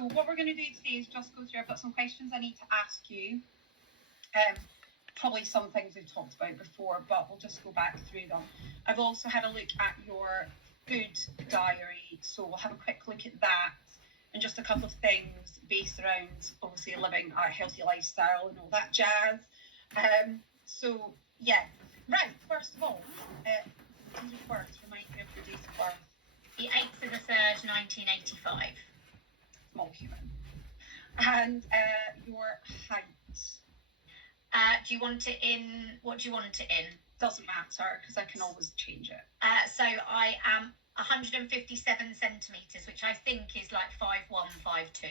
So what we're going to do today is just go through, I've got some questions I need to ask you. Probably some things we've talked about before, but we'll just go back through them. I've also had a look at your food diary, so we'll have a quick look at that and just a couple of things based around obviously living a healthy lifestyle and all that jazz. So yeah, right, first of all, date of birth, remind me of your date of birth. The 8th of the 3rd, 1985. Small human. And your height. Do you want it in? What do you want it in? Doesn't matter because I can always change it. So I am 157 centimetres, which I think is like 5'1", 5'2",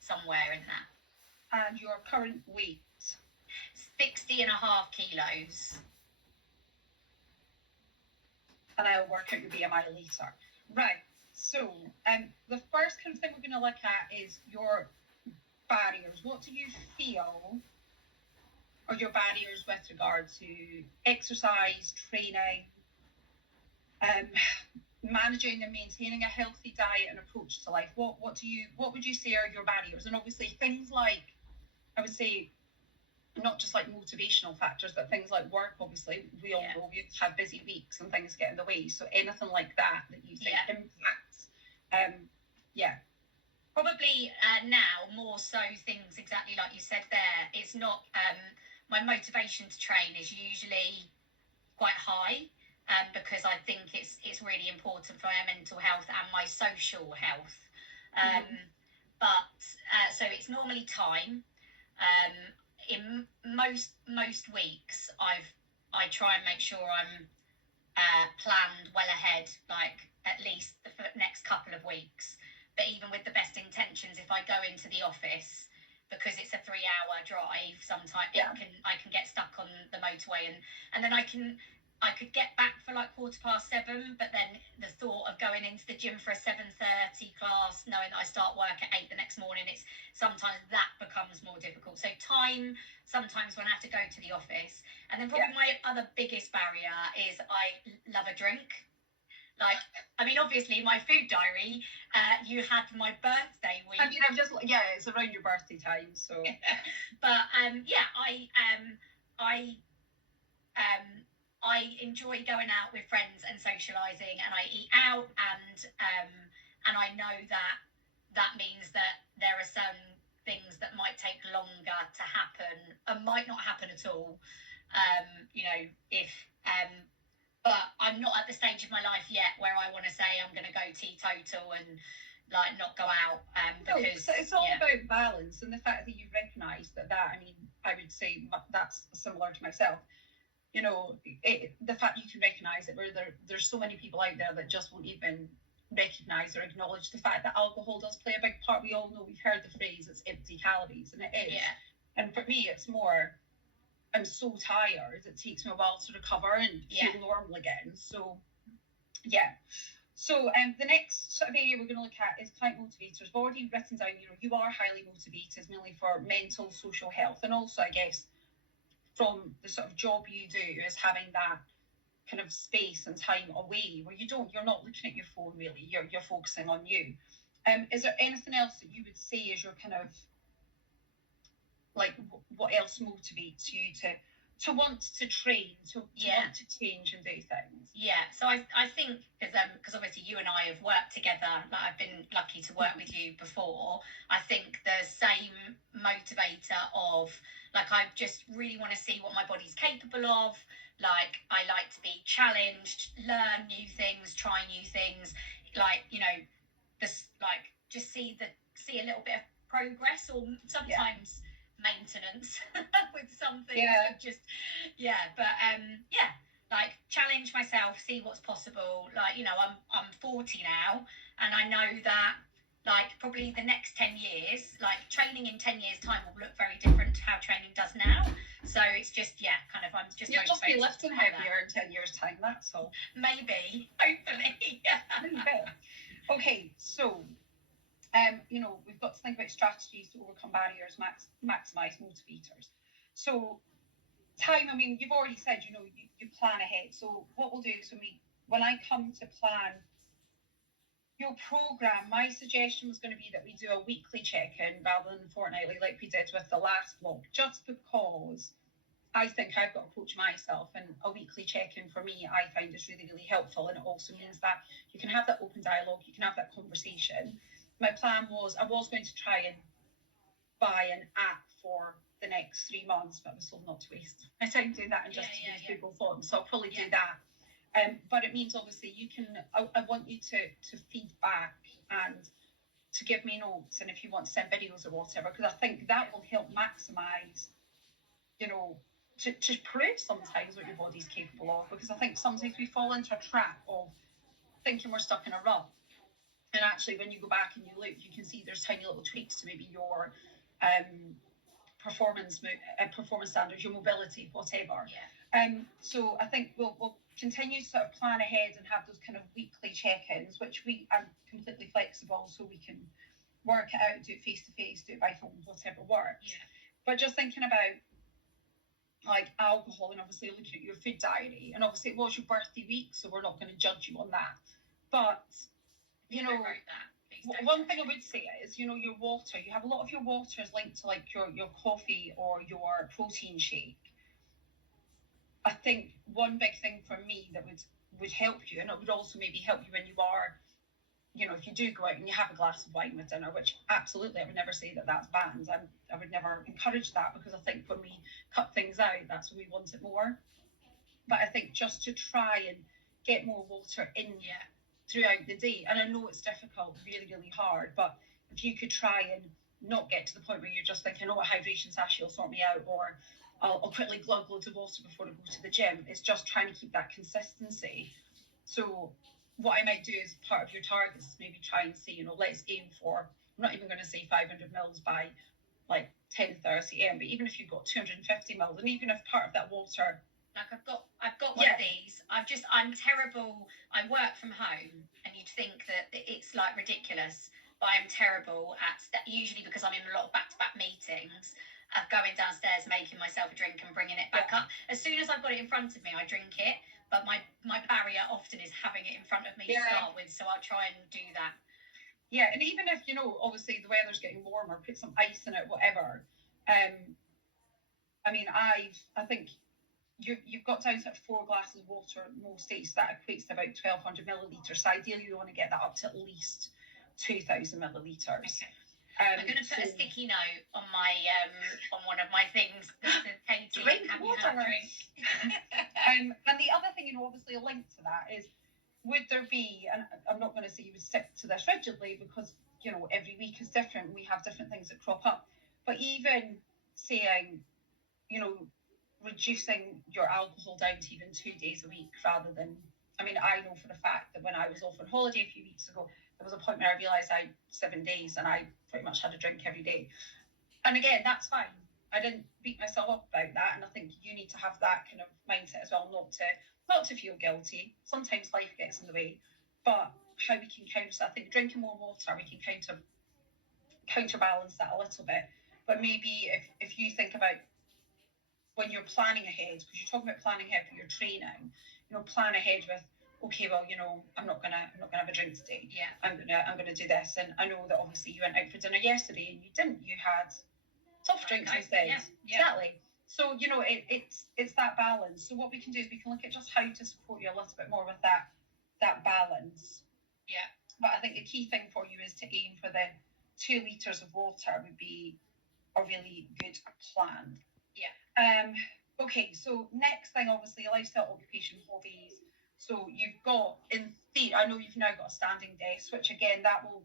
somewhere in that. And your current weight? 60.5 kilos. And I'll work out your BMI later. Right. So the first kind of thing we're going to look at is your barriers. What do you feel are your barriers with regard to exercise, training, managing and maintaining a healthy diet and approach to life? What would you say are your barriers? And obviously things like, I would say, not just like motivational factors, but things like work. Obviously, we all know we have busy weeks and things get in the way. So anything like that you think impacts, Probably now more so things exactly like you said there. It's not my motivation to train is usually quite high because I think it's really important for my mental health and my social health. But so it's normally time. In most weeks, I try and make sure I'm planned well ahead, like at least the next couple of weeks. But even with the best intentions, if I go into the office, because it's a 3-hour drive, sometimes I can get stuck on the motorway, and then I could get back for like 7:15, but then the thought of going into the gym for a 7:30 class, knowing that I start work at 8 the next morning, it's sometimes that becomes more difficult. So time, sometimes when I have to go to the office. And then probably my other biggest barrier is I love a drink. Like, I mean, obviously my food diary, you had my birthday week. I mean, it's around your birthday time, so. But I enjoy going out with friends and socialising, and I eat out, and I know that means that there are some things that might take longer to happen and might not happen at all. But I'm not at the stage of my life yet where I want to say I'm going to go teetotal and like not go out because it's all about balance, and the fact that you've recognised that I mean, I would say that's similar to myself. You know, the fact you can recognise it, where there's so many people out there that just won't even recognise or acknowledge the fact that alcohol does play a big part. We all know, we've heard the phrase, it's empty calories, and it is. Yeah. And for me, it's more, I'm so tired, it takes me a while to recover and feel normal again. So, yeah. So the next sort of area we're going to look at is client motivators. I've already written down, you are highly motivated, mainly for mental, social health, and also, I guess, from the sort of job you do, is having that kind of space and time away where you're not looking at your phone really, you're focusing on you. Is there anything else that you would say is your kind of, like, what else motivates you to want to train, to want to change and do things? Yeah, so I think, because obviously you and I have worked together, like I've been lucky to work with you before, I think the same motivator of, like, I just really want to see what my body's capable of. Like, I like to be challenged, learn new things, try new things, like, just see a little bit of progress, or sometimes maintenance with something. Like, challenge myself, see what's possible. Like, I'm 40 now, and I know that, like, probably the next 10 years, like, training in 10 years time will look very different to how training does now. So it's just, I'm just you'll just be lifting heavier in 10 years time, that's all. Maybe, hopefully. Okay, so we've got to think about strategies to overcome barriers, maximise motivators. So time, I mean, you've already said, you plan ahead. So what we'll do is when I come to plan your program, my suggestion was going to be that we do a weekly check-in rather than fortnightly like we did with the last vlog, just because I think I've got to coach myself, and a weekly check-in for me I find is really, really helpful, and it also means that you can have that open dialogue, you can have that conversation. My plan was I was going to try and buy an app for the next 3 months, but I was told not to waste my time doing that and just to use Google Forms, so I'll probably do that. But it means obviously you can, I want you to feedback and to give me notes, and if you want to send videos or whatever, because I think that will help maximise, you know, to prove sometimes what your body's capable of, because I think sometimes we fall into a trap of thinking we're stuck in a rut, and actually when you go back and you look, you can see there's tiny little tweaks to maybe your performance standards, your mobility, whatever. So I think we'll continue to sort of plan ahead and have those kind of weekly check-ins, which I'm completely flexible, so we can work it out, do it face to face, do it by phone, whatever works. But just thinking about like alcohol, and obviously looking at your food diary, and obviously it was your birthday week, so we're not going to judge you on that, but you know, one thing I would say is, you know, your water, you have a lot of your water is linked to like your coffee or your protein shake. I think one big thing for me that would help you, and it would also maybe help you when you are, you know, if you do go out and you have a glass of wine with dinner, which absolutely I would never say that that's banned. I would never encourage that, because I think when we cut things out, that's when we want it more. But I think just to try and get more water in throughout the day, and I know it's difficult, really, really hard, but if you could try and not get to the point where you're just thinking, oh, a hydration sachet will sort me out, or I'll quickly glug loads of water before I go to the gym. It's just trying to keep that consistency. So what I might do is part of your targets is maybe try and say, you know, let's aim for, I'm not even going to say 500 mils by like 10:30 a.m, but even if you've got 250 mils, and even if part of that water, like I've got one of these. I'm terrible. I work from home, and you'd think that it's like ridiculous, but I'm terrible at that, usually because I'm in a lot of back-to-back meetings, of going downstairs, making myself a drink and bringing it back up. As soon as I've got it in front of me, I drink it, but my barrier often is having it in front of me to start with, so I'll try and do that. Yeah, and even if, you know, obviously the weather's getting warmer, put some ice in it, whatever. I mean, I think you've got down to 4 glasses of water most days. That equates to about 1,200 millilitres. So ideally, you want to get that up to at least 2,000 millilitres. I'm going to put a sticky note on my on one of my things that says, Katie, drink have water. you had a drink? And the other thing, you know, obviously a link to that is, would there be, and I'm not going to say you would stick to this rigidly, because, you know, every week is different. We have different things that crop up. But even saying, you know, reducing your alcohol down to even 2 days a week rather than, I mean, I know for the fact that when I was off on holiday a few weeks ago, there was a point where I realised I had 7 days and I pretty much had a drink every day. And again, that's fine. I didn't beat myself up about that, and I think you need to have that kind of mindset as well, not to feel guilty. Sometimes life gets in the way, but how we can counter, I think drinking more water, we can counterbalance that a little bit. But maybe if you think about when you're planning ahead, because you're talking about planning ahead for your training, you know, plan ahead with, okay, well, you know, I'm not gonna have a drink today. I'm gonna do this. And I know that obviously you went out for dinner yesterday and you didn't. You had soft drinks instead. Exactly. So, you know, it's that balance. So what we can do is we can look at just how to support you a little bit more with that balance. But I think the key thing for you is to aim for the 2 litres of water would be a really good plan. Okay, so next thing, obviously, lifestyle, occupation, hobbies. So you've got, in theory, I know you've now got a standing desk, which again, that will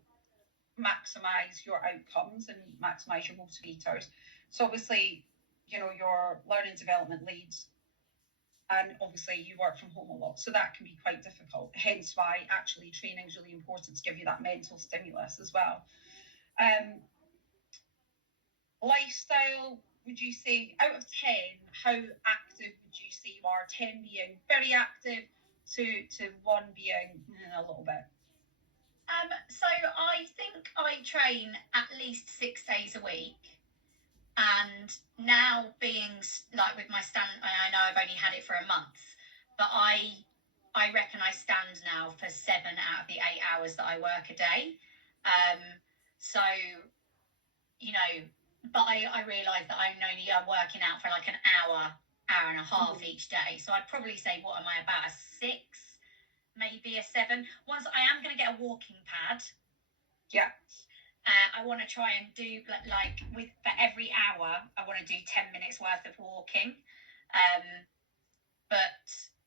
maximise your outcomes and maximise your motivators. So obviously, you know, your learning development leads, and obviously you work from home a lot, so that can be quite difficult. Hence why actually training is really important to give you that mental stimulus as well. Lifestyle, would you say, out of 10, how active would you say you are? 10 being very active to 1 being a little bit. So I think I train at least 6 days a week, and now being like with my stand, I know I've only had it for a month, but I I reckon I stand now for 7 out of the 8 hours that I work a day. So, you know, but I realise that I'm working out for like an hour and a half each day. So I'd probably say, what am I, about a 6, maybe a 7? Once I am going to get a walking pad. Yeah. I want to try and do like for every hour, I want to do 10 minutes worth of walking. But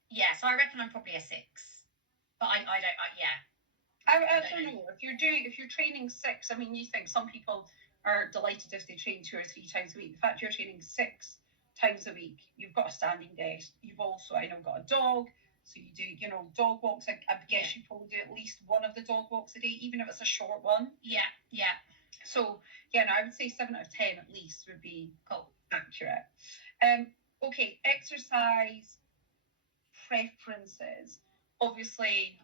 yeah, so I reckon I'm probably a 6. But I don't don't know. If you're training 6, I mean, you think some people are delighted if they train 2 or 3 times a week. The fact you're training 6 times a week, you've got a standing desk. You've also, I know, got a dog. So you do, you know, dog walks. I guess you probably do at least one of the dog walks a day, even if it's a short one. Yeah. So, yeah, no, I would say 7 out of 10 at least would be accurate. Okay, exercise preferences. Obviously,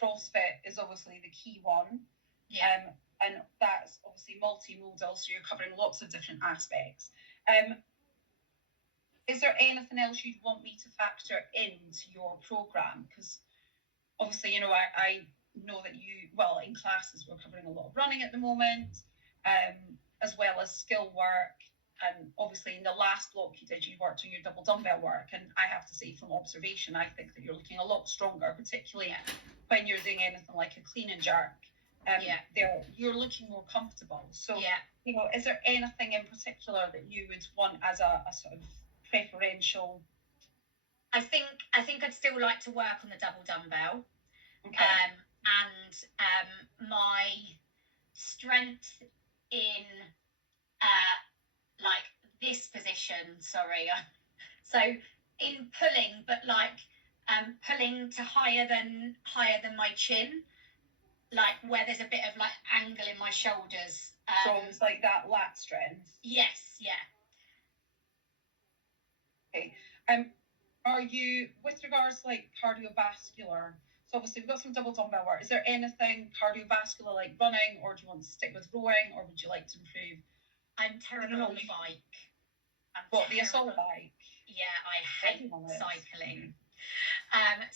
CrossFit is obviously the key one. Yeah. And that's obviously multimodal, so you're covering lots of different aspects. Is there anything else you'd want me to factor into your program? Because obviously, you know, I know that in classes we're covering a lot of running at the moment, as well as skill work. And obviously in the last block you worked on your double dumbbell work. And I have to say, from observation, I think that you're looking a lot stronger, particularly when you're doing anything like a clean and jerk. You're looking more comfortable. So, you know, is there anything in particular that you would want as a sort of preferential? I think I'd still like to work on the double dumbbell. Okay. And my strength in like this position, so in pulling, but like pulling to higher than my chin, like where there's a bit of like angle in my shoulders. So it's like that lat strength. Yes, yeah. Okay. Are you, with regards to like cardiovascular? So obviously we've got some double dumbbell work. Is there anything cardiovascular like running, or do you want to stick with rowing, or would you like to improve? I'm terrible on the bike. The assault bike? Yeah, I hate cycling.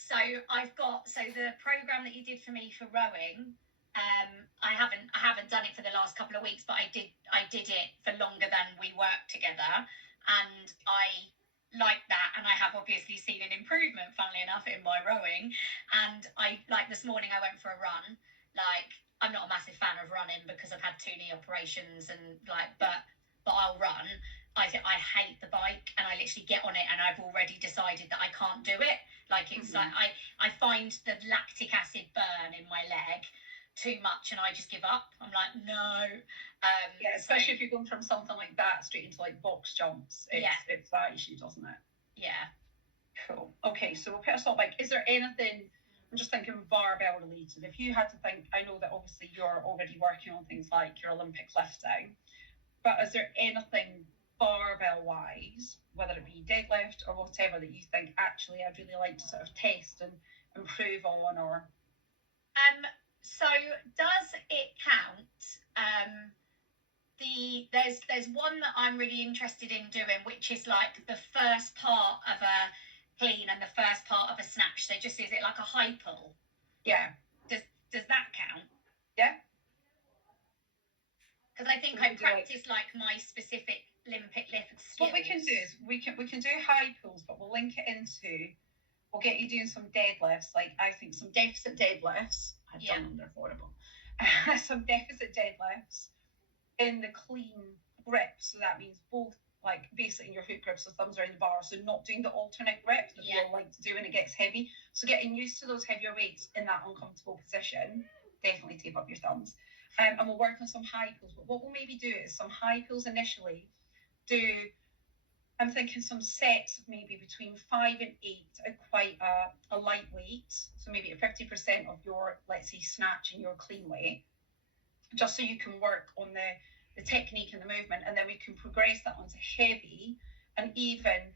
So I've got the program that you did for me for rowing. I haven't done it for the last couple of weeks, but I did it for longer than we worked together, and I like that, and I have obviously seen an improvement, funnily enough, in my rowing. And I like this morning I went for a run. Like, I'm not a massive fan of running because I've had 2 knee operations, and like but I'll run. I hate the bike, and I literally get on it and I've already decided that I can't do it. Like, it's like I find the lactic acid burn in my leg too much, and I just give up. I'm like, no. Especially if you're going from something like that straight into like box jumps. It's that issue, doesn't it? Yeah. Cool. Okay, so we'll put assault bike. Is there anything, I'm just thinking barbell related, if you had to think, I know that obviously you're already working on things like your Olympic lifting, but is there anything barbell wise, whether it be deadlift or whatever, that you think actually I'd really like to sort of test and improve on? Or so does it count? There's one that I'm really interested in doing, which is like the first part of a clean and the first part of a snatch. So just, is it like a high pull? Yeah. Does that count? Yeah. Because I think I practice like my specific Olympic lift skills. What we can do is we can do high pulls, but we'll link it into. We'll get you doing some deadlifts. Like, I think some deficit deadlifts. I've done them, they're horrible. Some deficit deadlifts in the clean grip. So that means both, like, basically in your hook grips, so thumbs around the bar. So not doing the alternate grip that we all like to do when it gets heavy. So getting used to those heavier weights in that uncomfortable position. Definitely tape up your thumbs. And we'll work on some high pulls. But what we'll maybe do is some high pulls initially. I'm thinking some sets of maybe between 5 and 8 at quite a light weight. So maybe at 50% of your, let's say, snatch and your clean weight, just so you can work on the technique and the movement, and then we can progress that onto heavy, and even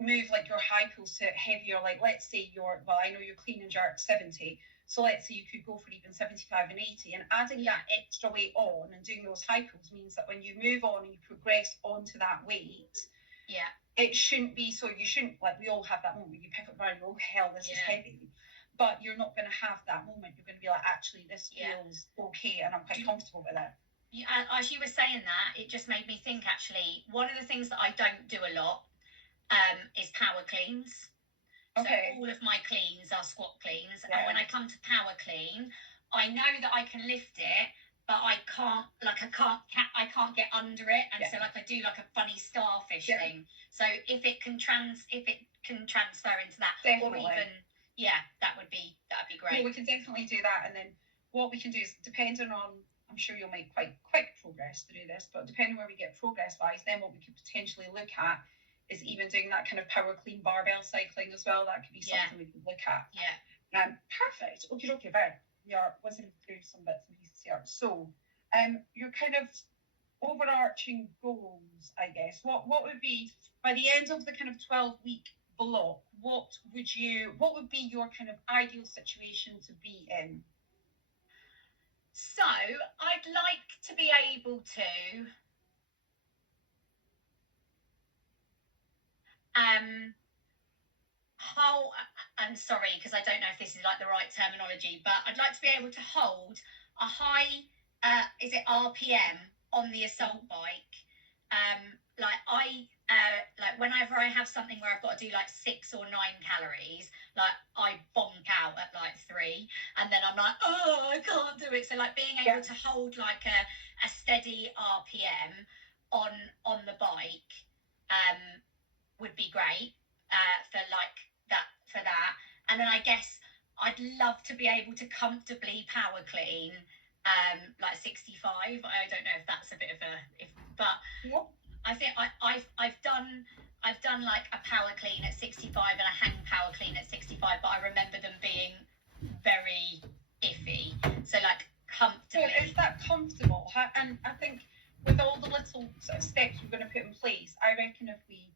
move like your high pulls to heavier. Like, let's say I know your clean and jerk 70, so let's say you could go for even 75 and 80, and adding that extra weight on and doing those high pulls means that when you move on and you progress onto that weight, Yeah. It shouldn't be so. You shouldn't, like, we all have that moment where you pick up the bar and go, oh hell, this is heavy. But you're not going to have that moment. You're going to be like, actually, this feels okay, and I'm quite comfortable with it. As you were saying that, it just made me think, actually, one of the things that I don't do a lot is power cleans. Okay. So all of my cleans are squat cleans. And when I come to power clean, I know that I can lift it, but I can't get under it. And so like I do like a funny starfish thing. So if it can transfer into that, definitely. Or even, that'd be great. Well, we can definitely do that. And then what we can do is, depending on, I'm sure you'll make quite quick progress through this, but depending where we get progress-wise, then what we could potentially look at is even doing that kind of power clean barbell cycling as well. That could be something we could look at. Yeah. Perfect. Okay, right. We are whizzing through some bits and pieces here. So, your kind of overarching goals, I guess. What would be, by the end of the kind of 12-week block, what would be your kind of ideal situation to be in? So I'd like to be able to I'm sorry, because I don't know if this is like the right terminology, but I'd like to be able to hold a high is it RPM on the assault bike. Like whenever I have something where I've got to do like 6 or 9 calories, like I bonk out at like 3, and then I'm like, oh, I can't do it. So like being able to hold like a steady RPM on the bike would be great for that. And then I guess I'd love to be able to comfortably power clean like 65. I don't know if that's a bit of but I think I've done like a power clean at 65 and a hang power clean at 65, but I remember them being very iffy. So like comfortably. So is that comfortable? And I think with all the little sort of steps we're going to put in place, I reckon if we,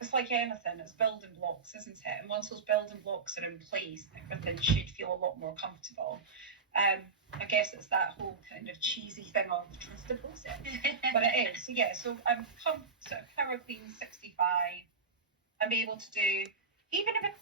it's like anything, it's building blocks, isn't it? And once those building blocks are in place, everything should feel a lot more comfortable. I guess it's that whole kind of cheesy thing of trust the process, but it is. So I'm sort of power clean 65. I'm able to do, even if it's